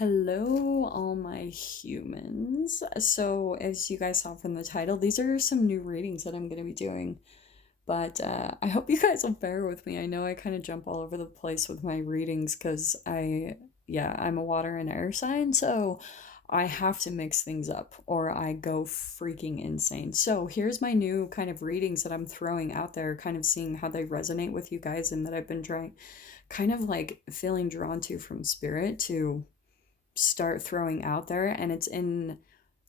Hello, all my humans. So, as you guys saw from the title, these are some new readings that I'm going to be doing. But I hope you guys will bear with me. I know I kind of jump all over the place with my readings because I'm a water and air sign. So, I have to mix things up or I go freaking insane. So, here's my new kind of readings that I'm throwing out there, kind of seeing how they resonate with you guys and that I've been trying, kind of like feeling drawn to from spirit to start throwing out there, and it's in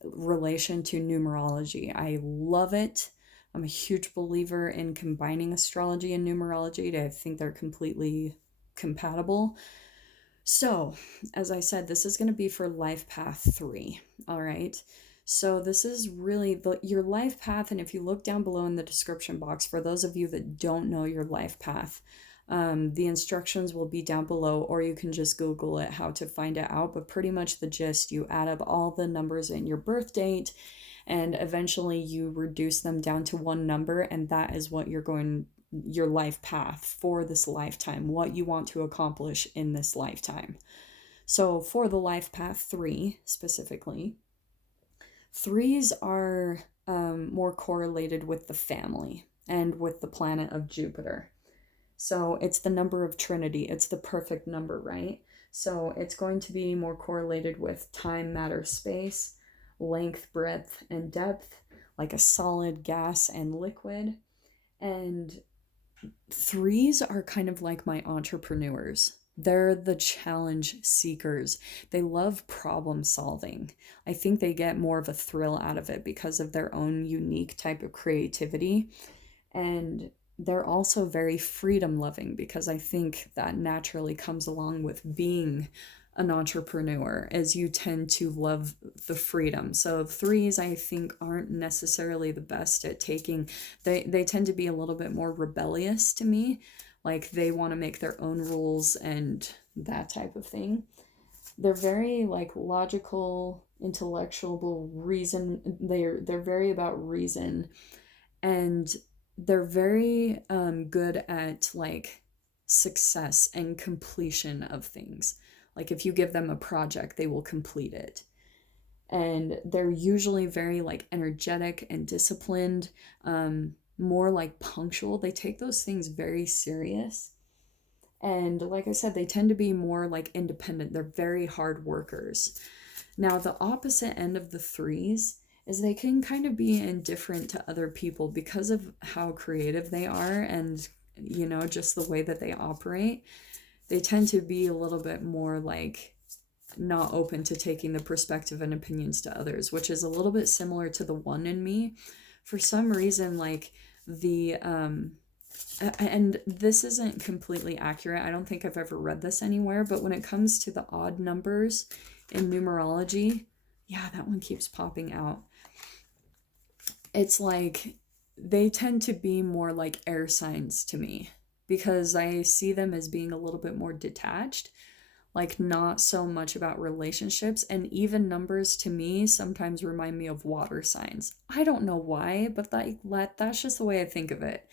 relation to numerology. I love it. I'm a huge believer in combining astrology and numerology. I think they're completely compatible. So, as I said, this is going to be for Life Path 3. All right. So, this is really your life path. And if you look down below in the description box, for those of you that don't know your life path, the instructions will be down below, or you can just Google it how to find it out. But pretty much the gist, you add up all the numbers in your birth date, and eventually you reduce them down to one number, and that is what your life path for this lifetime, what you want to accomplish in this lifetime. So for the life path 3 specifically, threes are more correlated with the family and with the planet of Jupiter. So it's the number of Trinity. It's the perfect number, right? So it's going to be more correlated with time, matter, space, length, breadth, and depth, like a solid, gas, and liquid. And threes are kind of like my entrepreneurs. They're the challenge seekers. They love problem solving. I think they get more of a thrill out of it because of their own unique type of creativity. And they're also very freedom loving because I think that naturally comes along with being an entrepreneur, as you tend to love the freedom. So threes, I think, aren't necessarily the best at taking, they tend to be a little bit more rebellious to me. Like they want to make their own rules and that type of thing. They're very like logical, intellectual, reason. They're very about reason, and they're very good at like success and completion of things. Like if you give them a project, they will complete it. And they're usually very like energetic and disciplined, more like punctual. They take those things very serious. And like I said, they tend to be more like independent. They're very hard workers. Now, the opposite end of the threes is they can kind of be indifferent to other people because of how creative they are and, just the way that they operate. They tend to be a little bit more like not open to taking the perspective and opinions to others, which is a little bit similar to the one in me. For some reason, like and this isn't completely accurate. I don't think I've ever read this anywhere, but when it comes to the odd numbers in numerology, yeah, that one keeps popping out. It's like they tend to be more like air signs to me because I see them as being a little bit more detached, like not so much about relationships. And even numbers to me sometimes remind me of water signs. I don't know why, but that's just the way I think of it.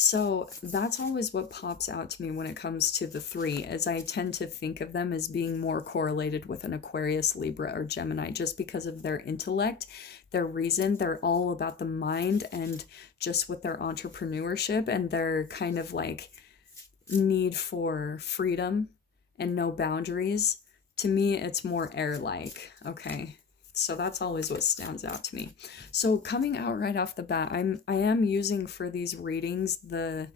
So that's always what pops out to me when it comes to the three, as I tend to think of them as being more correlated with an Aquarius, Libra, or Gemini, just because of their intellect, their reason. They're all about the mind, and just with their entrepreneurship and their kind of like need for freedom and no boundaries. To me, it's more air-like, okay? So that's always what stands out to me. So coming out right off the bat, I am using for these readings the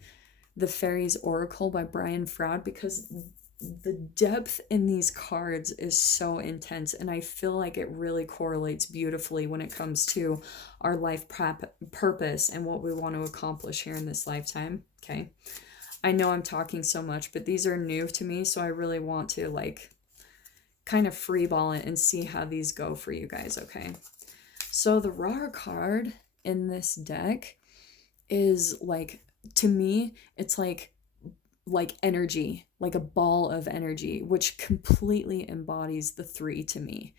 Faeries Oracle by Brian Froud, because the depth in these cards is so intense, and I feel like it really correlates beautifully when it comes to our life purpose and what we want to accomplish here in this lifetime. Okay, I know I'm talking so much, but these are new to me, so I really want to like kind of freeball it and see how these go for you guys. Okay, so the raw card in this deck is like, to me, it's like energy, like a ball of energy, which completely embodies the three to me.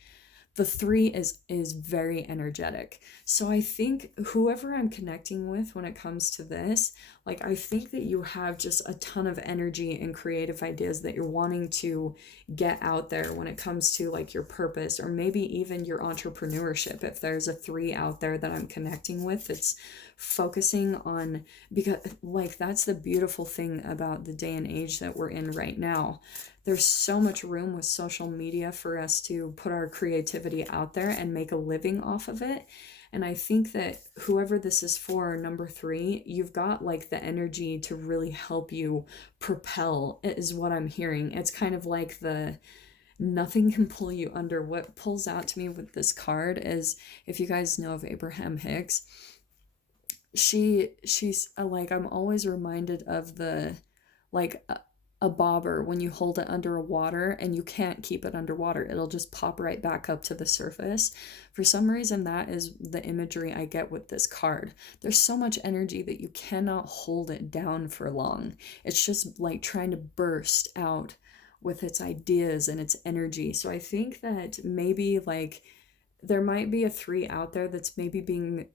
the 3 is very energetic. So I think whoever I'm connecting with when it comes to this, like I think that you have just a ton of energy and creative ideas that you're wanting to get out there when it comes to like your purpose, or maybe even your entrepreneurship. If there's a 3 out there that I'm connecting with, it's focusing on, because like that's the beautiful thing about the day and age that we're in right now. There's so much room with social media for us to put our creativity out there and make a living off of it. And I think that whoever this is for, number 3, you've got like the energy to really help you propel, is what I'm hearing. It's kind of like the nothing can pull you under. What pulls out to me with this card is, if you guys know of Abraham Hicks, she's like, I'm always reminded of the like a bobber when you hold it under water and you can't keep it underwater, it'll just pop right back up to the surface. For some reason, that is the imagery I get with this card. There's so much energy that you cannot hold it down for long. It's just like trying to burst out with its ideas and its energy. So I think that maybe like there might be a 3 out there that's maybe being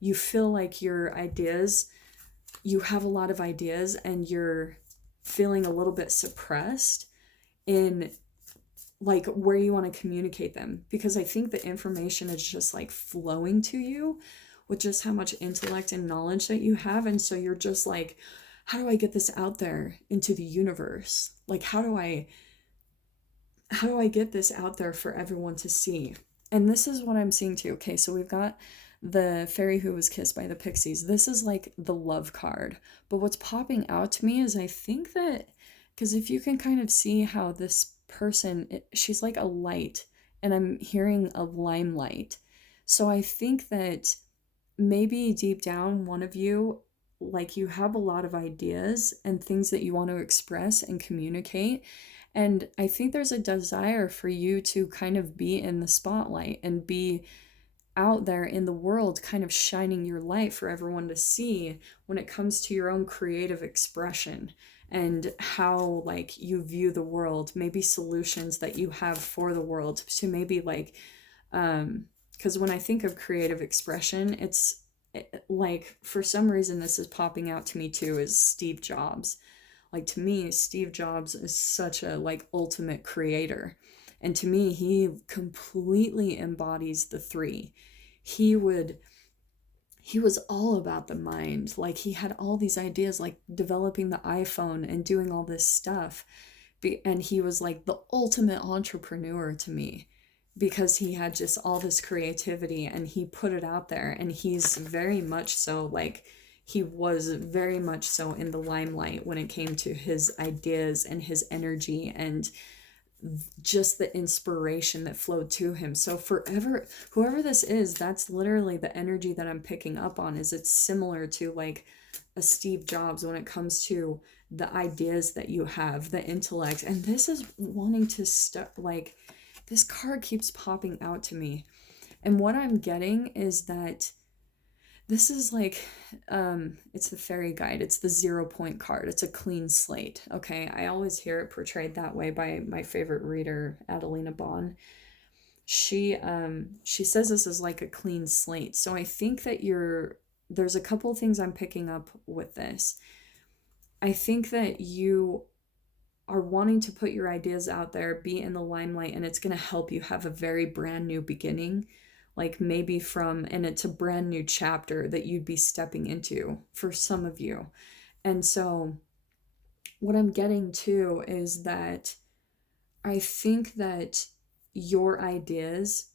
you feel like your ideas, you have a lot of ideas and you're feeling a little bit suppressed in like where you want to communicate them, because I think the information is just like flowing to you with just how much intellect and knowledge that you have. And so you're just like, how do I get this out there into the universe? Like how do I get this out there for everyone to see? And this is what I'm seeing too. Okay, so we've got the fairy who was kissed by the pixies. This is like the love card. But what's popping out to me is, I think that, because if you can kind of see how this person, she's like a light, and I'm hearing a limelight. So I think that maybe deep down, one of you, like you have a lot of ideas and things that you want to express and communicate. And I think there's a desire for you to kind of be in the spotlight and be out there in the world, kind of shining your light for everyone to see when it comes to your own creative expression and how like you view the world, maybe solutions that you have for the world to maybe like because when I think of creative expression, it's like for some reason this is popping out to me too, is Steve Jobs. Like to me, Steve Jobs is such a like ultimate creator. And to me, he completely embodies the 3. He was all about the mind. Like he had all these ideas, like developing the iPhone and doing all this stuff. And he was like the ultimate entrepreneur to me, because he had just all this creativity and he put it out there. And he's very much so like, he was very much so in the limelight when it came to his ideas and his energy and just the inspiration that flowed to him. So whoever this is, that's literally the energy that I'm picking up on, is it's similar to like a Steve Jobs when it comes to the ideas that you have, the intellect. And this is wanting to like this card keeps popping out to me. And what I'm getting is that this is like, it's the fairy guide. It's the 0 point card. It's a clean slate. Okay. I always hear it portrayed that way by my favorite reader, Adelina Bond. She says this is like a clean slate. So I think that there's a couple things I'm picking up with this. I think that you are wanting to put your ideas out there, be in the limelight, and it's going to help you have a very brand new beginning. Like maybe and it's a brand new chapter that you'd be stepping into for some of you. And so what I'm getting to is that I think that your ideas,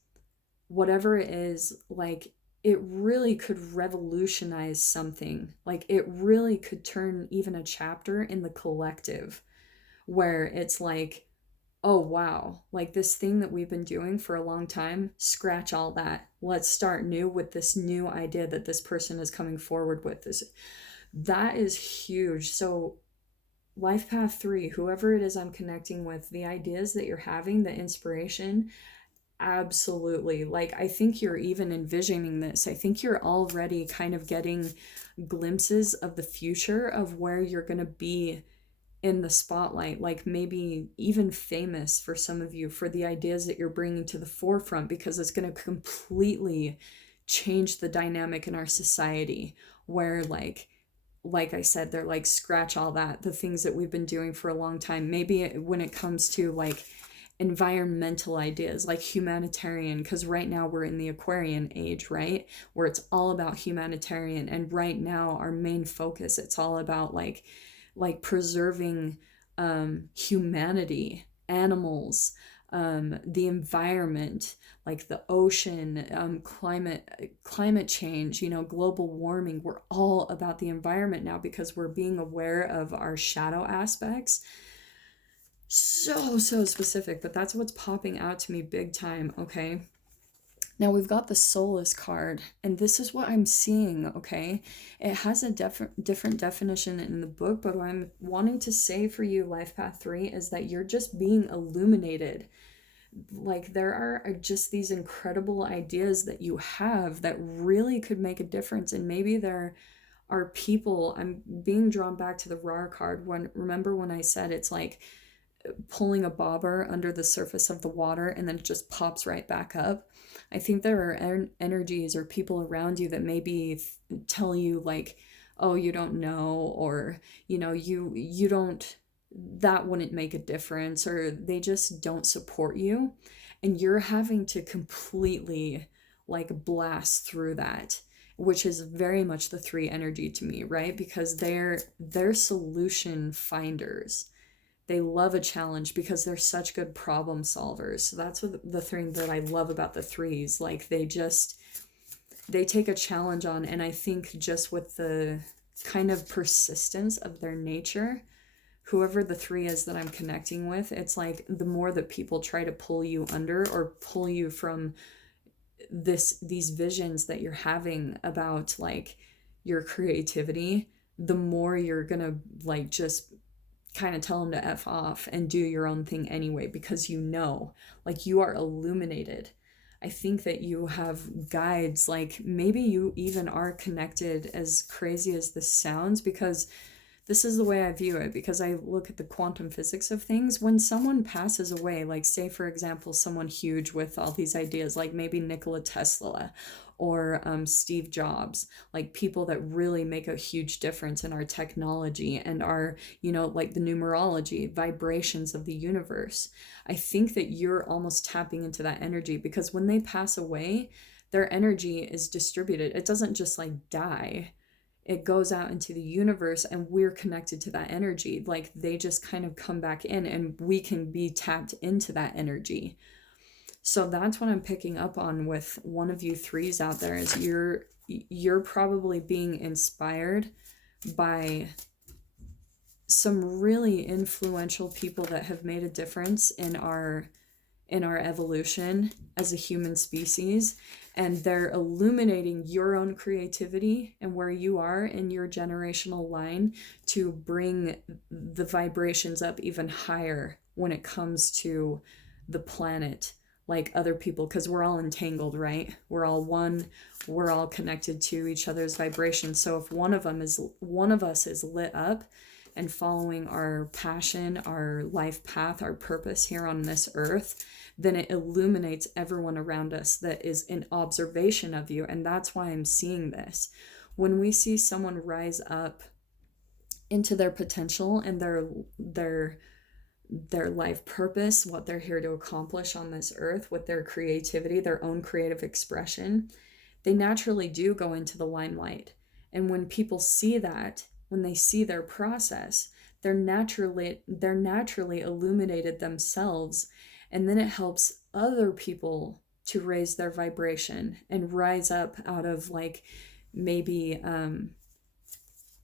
whatever it is, like it really could revolutionize something. Like it really could turn even a chapter in the collective where it's like, oh wow, like this thing that we've been doing for a long time, scratch all that. Let's start new with this new idea that this person is coming forward with. That is huge. So Life Path 3, whoever it is I'm connecting with, the ideas that you're having, the inspiration, absolutely. Like I think you're even envisioning this. I think you're already kind of getting glimpses of the future of where you're going to be in the spotlight, like maybe even famous for some of you for the ideas that you're bringing to the forefront, because it's going to completely change the dynamic in our society, where like I said, they're like, scratch all that, the things that we've been doing for a long time. Maybe when it comes to like environmental ideas, like humanitarian, because right now we're in the Aquarian age, right, where it's all about humanitarian. And right now our main focus, it's all about like preserving humanity, animals, the environment, like the ocean, climate change, global warming. We're all about the environment now because we're being aware of our shadow aspects. So specific, but that's what's popping out to me big time. Okay, now we've got the Solace card, and this is what I'm seeing. Okay, it has a different definition in the book, but what I'm wanting to say for you, Life Path 3, is that you're just being illuminated. Like, there are just these incredible ideas that you have that really could make a difference. And maybe there are people, I'm being drawn back to the Rar card. Remember when I said it's like pulling a bobber under the surface of the water and then it just pops right back up? I think there are energies or people around you that maybe tell you like, oh, you don't know, or you don't, that wouldn't make a difference, or they just don't support you, and you're having to completely like blast through that, which is very much the 3 energy to me, right? Because they're solution finders. They love a challenge because they're such good problem solvers. So that's what the thing that I love about the 3s. Like, they take a challenge on, and I think just with the kind of persistence of their nature, whoever the 3 is that I'm connecting with, it's like the more that people try to pull you under or pull you from these visions that you're having about like your creativity, the more you're gonna like just kind of tell them to F off and do your own thing anyway, because like you are illuminated. I think that you have guides, like maybe you even are connected, as crazy as this sounds, because this is the way I view it, because I look at the quantum physics of things. When someone passes away, like say for example someone huge with all these ideas, like maybe Nikola Tesla or Steve Jobs, like people that really make a huge difference in our technology and our, like the numerology, vibrations of the universe. I think that you're almost tapping into that energy, because when they pass away, their energy is distributed. It doesn't just like die. It goes out into the universe, and we're connected to that energy. Like, they just kind of come back in, and we can be tapped into that energy. So that's what I'm picking up on with one of you 3s out there, is you're probably being inspired by some really influential people that have made a difference in our evolution as a human species, and they're illuminating your own creativity and where you are in your generational line to bring the vibrations up even higher when it comes to the planet, like other people, because we're all entangled, right? We're all one, we're all connected to each other's vibrations. So if one of us is lit up and following our passion, our life path, our purpose here on this earth, then it illuminates everyone around us that is in observation of you. And that's why I'm seeing this. When we see someone rise up into their potential and their life purpose, what they're here to accomplish on this earth with their creativity, their own creative expression, they naturally do go into the limelight. And when people see that, when they see their process, they're naturally illuminated themselves, and then it helps other people to raise their vibration and rise up out of like maybe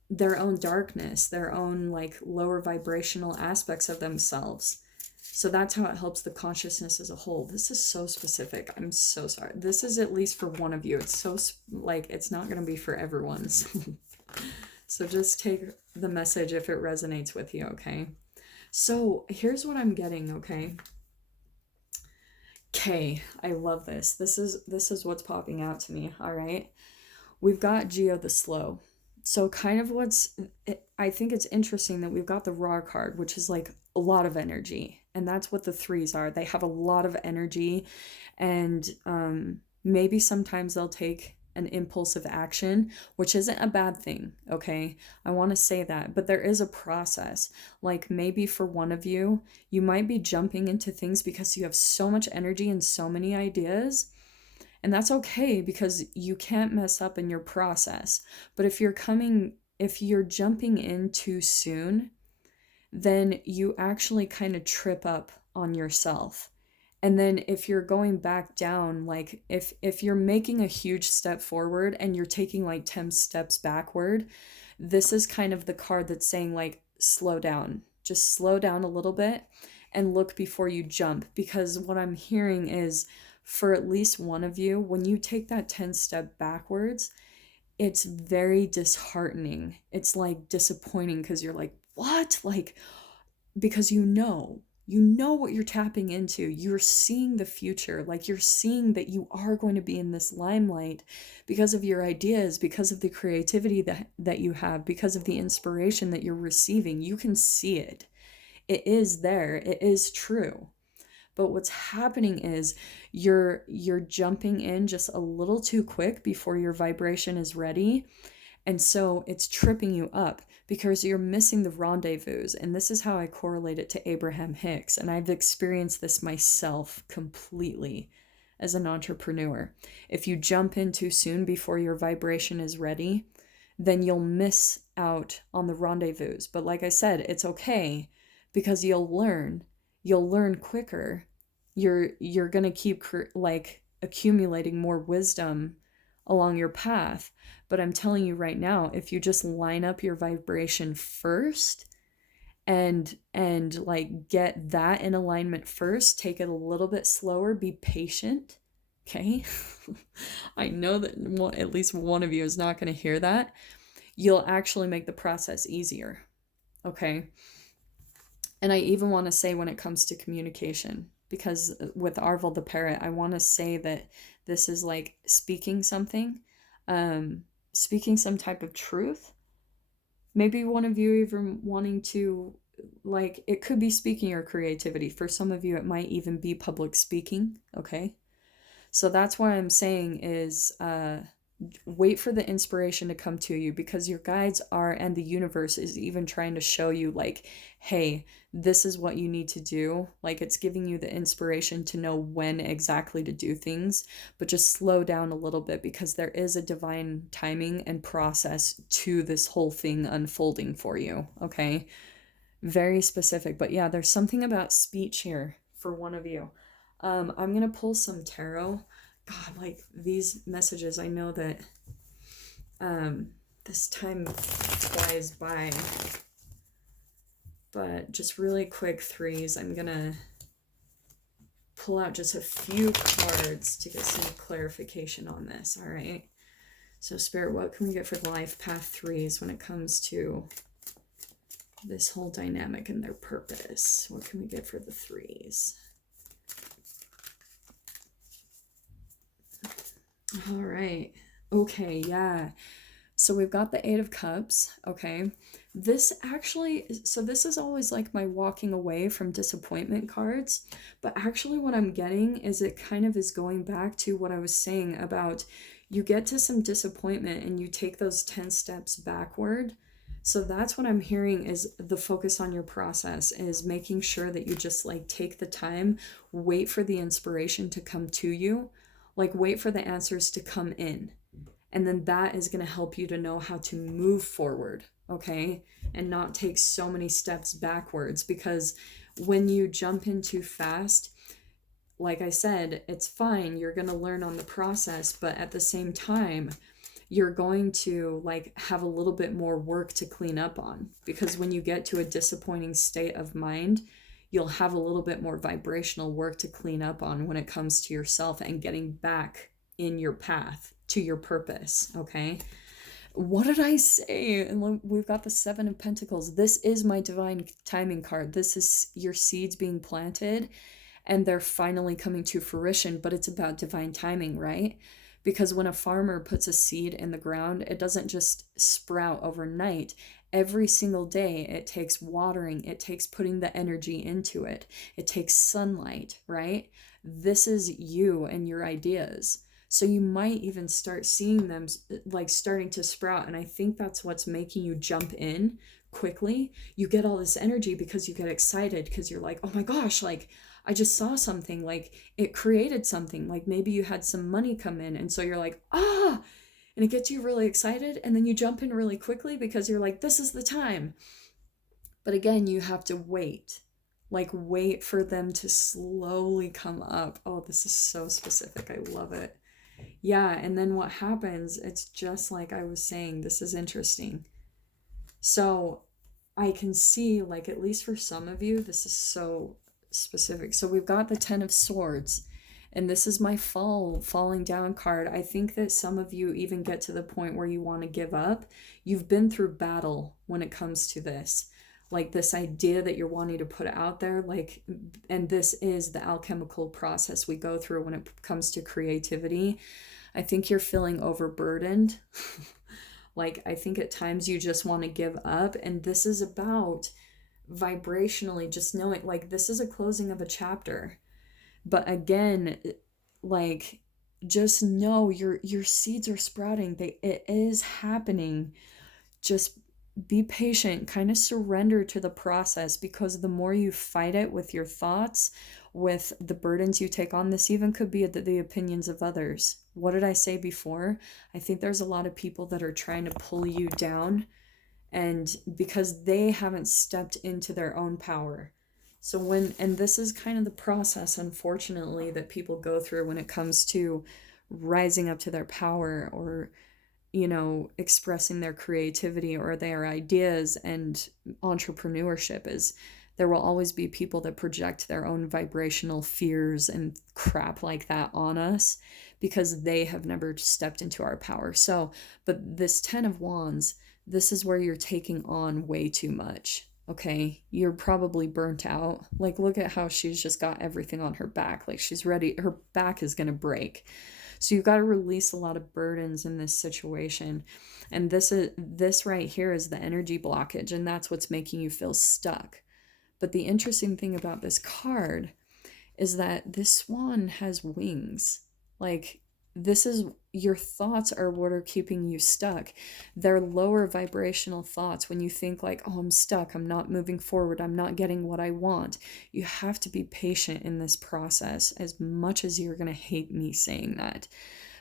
their own darkness, their own like lower vibrational aspects of themselves. So that's how it helps the consciousness as a whole. This is so specific. I'm so sorry. This is at least for one of you. It's so like, it's not going to be for everyone's. So just take the message if it resonates with you, okay? So here's what I'm getting, okay? Okay, I love this. This is what's popping out to me, all right? We've got Geo the Slow. So kind of I think it's interesting that we've got the raw card, which is like a lot of energy. And that's what the threes are. They have a lot of energy, and maybe sometimes they'll take an impulsive action, which isn't a bad thing, okay? I want to say that, but there is a process. Like maybe for one of you, you might be jumping into things because you have so much energy and so many ideas, and that's okay because you can't mess up in your process. But if you're jumping in too soon, then you actually kind of trip up on yourself. And then if you're going back down, like if you're making a huge step forward and you're taking like 10 steps backward, this is kind of the card that's saying like slow down. Just slow down a little bit and look before you jump, because what I'm hearing is for at least one of you, when you take that 10 step backwards, it's very disheartening. It's like disappointing because you're like, what? Like, because you know what you're tapping into. You're seeing the future. Like you're seeing that you are going to be in this limelight because of your ideas, because of the creativity that you have, because of the inspiration that you're receiving. You can see it. It is there. It is true. But what's happening is you're jumping in just a little too quick before your vibration is ready. And so it's tripping you up because you're missing the rendezvous. And this is how I correlate it to Abraham Hicks. And I've experienced this myself completely as an entrepreneur. If you jump in too soon before your vibration is ready, then you'll miss out on the rendezvous. But like I said, it's okay because you'll learn. You'll learn quicker. You're going to keep like accumulating more wisdom along your path. But I'm telling you right now, if you just line up your vibration first and like get that in alignment first, take it a little bit slower, be patient, okay? I know that at least one of you is not going to hear that. You'll actually make the process easier, okay? And I even want to say when it comes to communication, because with Arvel the parrot, I want to say that this is like speaking something, speaking some type of truth. Maybe one of you even wanting to, like, it could be speaking your creativity. For some of you, it might even be public speaking, okay? So that's why I'm saying is wait for the inspiration to come to you, because your guides are, and the universe is even trying to show you like, hey, this is what you need to do. Like it's giving you the inspiration to know when exactly to do things, but just slow down a little bit because there is a divine timing and process to this whole thing unfolding for you, okay? Very specific. But yeah, there's something about speech here for one of you. I'm gonna pull some tarot. God, like these messages, I know that this time flies by, but just really quick threes. I'm gonna pull out just a few cards to get some clarification on this. All right. So Spirit, what can we get for the life path threes when it comes to this whole dynamic and their purpose? What can we get for the threes? All right. Okay, yeah. So we've got the Eight of Cups, okay? This actually, so this is always like my walking away from disappointment cards, but actually what I'm getting is it kind of is going back to what I was saying about you get to some disappointment and you take those 10 steps backward. So that's what I'm hearing is the focus on your process is making sure that you just like take the time, wait for the inspiration to come to you, like wait for the answers to come in. And then that is going to help you to know how to move forward, okay? And not take so many steps backwards, because when you jump in too fast, like I said, it's fine. You're going to learn on the process, but at the same time, you're going to like have a little bit more work to clean up on, because when you get to a disappointing state of mind, you'll have a little bit more vibrational work to clean up on when it comes to yourself and getting back in your path to your purpose, okay? What did I say? And we've got the Seven of Pentacles. This is my divine timing card. This is your seeds being planted and they're finally coming to fruition, but it's about divine timing, right? Because when a farmer puts a seed in the ground, it doesn't just sprout overnight. Every single day, it takes watering, it takes putting the energy into it, it takes sunlight, right? This is you and your ideas. So you might even start seeing them like starting to sprout. And I think that's what's making you jump in quickly. You get all this energy because you get excited because you're like, oh my gosh, like I just saw something, like it created something, like maybe you had some money come in. And so you're like, ah, and it gets you really excited. And then you jump in really quickly because you're like, this is the time. But again, you have to wait, like wait for them to slowly come up. Oh, this is so specific. I love it. Yeah. And then what happens, it's just like I was saying, this is interesting. So I can see, like, at least for some of you, this is so specific. So we've got the 10 of Swords, and this is my falling down card. I think that some of you even get to the point where you want to give up. You've been through battle when it comes to this. Like this idea that you're wanting to put out there, like, and this is the alchemical process we go through when it comes to creativity. I think you're feeling overburdened. Like, I think at times you just want to give up. And this is about vibrationally just knowing, like, this is a closing of a chapter. But again, like, just know your seeds are sprouting. It is happening. Just be patient, kind of surrender to the process, because the more you fight it with your thoughts, with the burdens you take on, this even could be the opinions of others. What did I say before? I think there's a lot of people that are trying to pull you down, and because they haven't stepped into their own power. So and this is kind of the process, unfortunately, that people go through when it comes to rising up to their power, or expressing their creativity or their ideas and entrepreneurship, is there will always be people that project their own vibrational fears and crap like that on us because they have never stepped into our power. So, but this 10 of Wands, this is where you're taking on way too much. Okay, you're probably burnt out. Like, look at how she's just got everything on her back. Like, she's ready, her back is going to break. So you've got to release a lot of burdens in this situation. And this right here is the energy blockage, and that's what's making you feel stuck. But the interesting thing about this card is that this swan has wings. Like, this is, your thoughts are what are keeping you stuck. They're lower vibrational thoughts. When you think like, oh, I'm stuck, I'm not moving forward, I'm not getting what I want, you have to be patient in this process, as much as you're going to hate me saying that.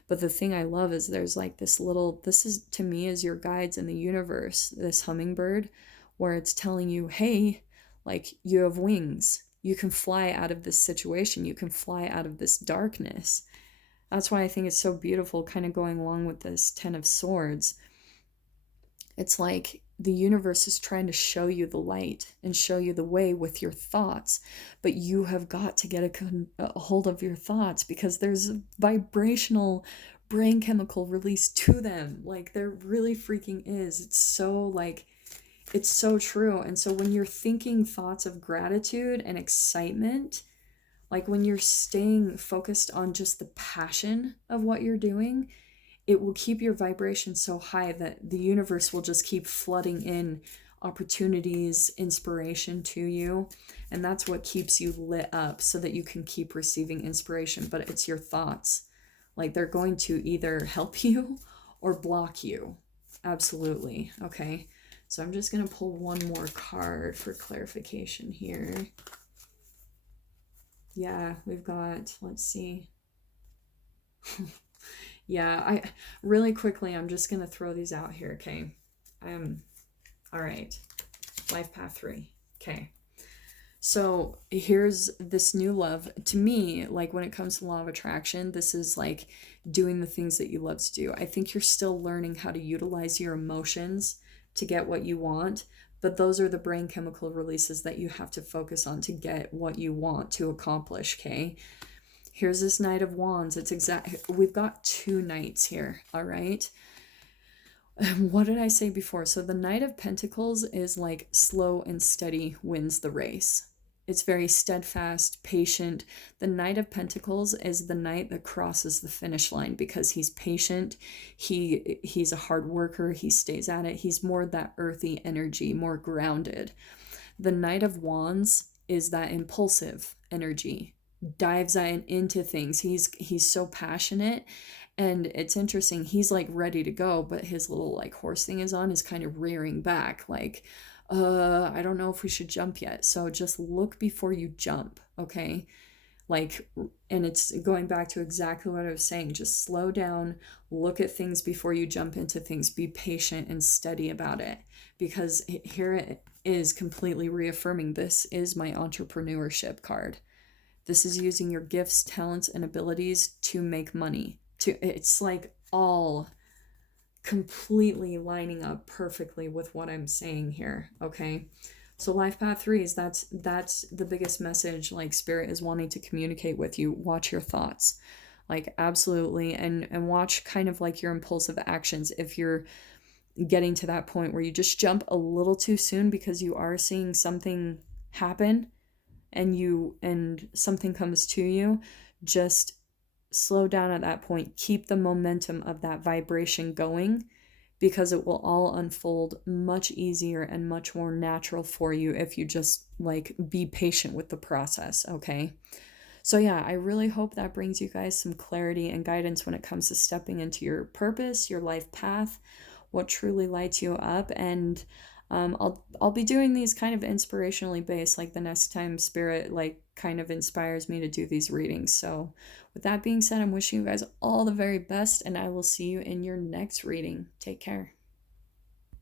But the thing I love is there's like this is, to me, is your guides in the universe, this hummingbird, where it's telling you, hey, like, you have wings. You can fly out of this situation. You can fly out of this darkness. That's why I think it's so beautiful, kind of going along with this 10 of Swords. It's like the universe is trying to show you the light and show you the way with your thoughts, but you have got to get a hold of your thoughts, because there's a vibrational brain chemical release to them. Like, there really freaking is. It's so, like, it's so true. And so when you're thinking thoughts of gratitude and excitement, like when you're staying focused on just the passion of what you're doing, it will keep your vibration so high that the universe will just keep flooding in opportunities, inspiration to you. And that's what keeps you lit up, so that you can keep receiving inspiration. But it's your thoughts. Like, they're going to either help you or block you. Absolutely. Okay. So I'm just going to pull one more card for clarification here. Yeah, we've got, let's see. Yeah, really quickly, I'm just going to throw these out here, okay? All right. Life Path 3. Okay. So here's this new love. To me, like, when it comes to law of attraction, this is like doing the things that you love to do. I think you're still learning how to utilize your emotions to get what you want, but those are the brain chemical releases that you have to focus on to get what you want to accomplish, okay? Here's this Knight of Wands. We've got 2 knights here, all right? What did I say before? So the Knight of Pentacles is like slow and steady wins the race. It's very steadfast, patient. The Knight of Pentacles is the knight that crosses the finish line because he's patient. He's a hard worker. He stays at it. He's more that earthy energy, more grounded. The Knight of Wands is that impulsive energy, dives into things. He's so passionate, and it's interesting. He's like ready to go, but his little like horse thing is kind of rearing back, like, I don't know if we should jump yet. So just look before you jump, okay? Like, and it's going back to exactly what I was saying. Just slow down, look at things before you jump into things, be patient and steady about it, because here it is completely reaffirming this is my entrepreneurship card. This is using your gifts, talents, and abilities to make money. It's like all completely lining up perfectly with what I'm saying here, okay? So life path 3s, that's the biggest message like spirit is wanting to communicate with you. Watch your thoughts. Like absolutely, and watch kind of like your impulsive actions if you're getting to that point where you just jump a little too soon because you are seeing something happen and something comes to you. Just slow down at that point. Keep the momentum of that vibration going, because it will all unfold much easier and much more natural for you if you just like be patient with the process, okay? So yeah, I really hope that brings you guys some clarity and guidance when it comes to stepping into your purpose, your life path, what truly lights you up. And I'll be doing these kind of inspirationally based, like the next time spirit like kind of inspires me to do these readings. So with that being said, I'm wishing you guys all the very best, and I will see you in your next reading. Take care.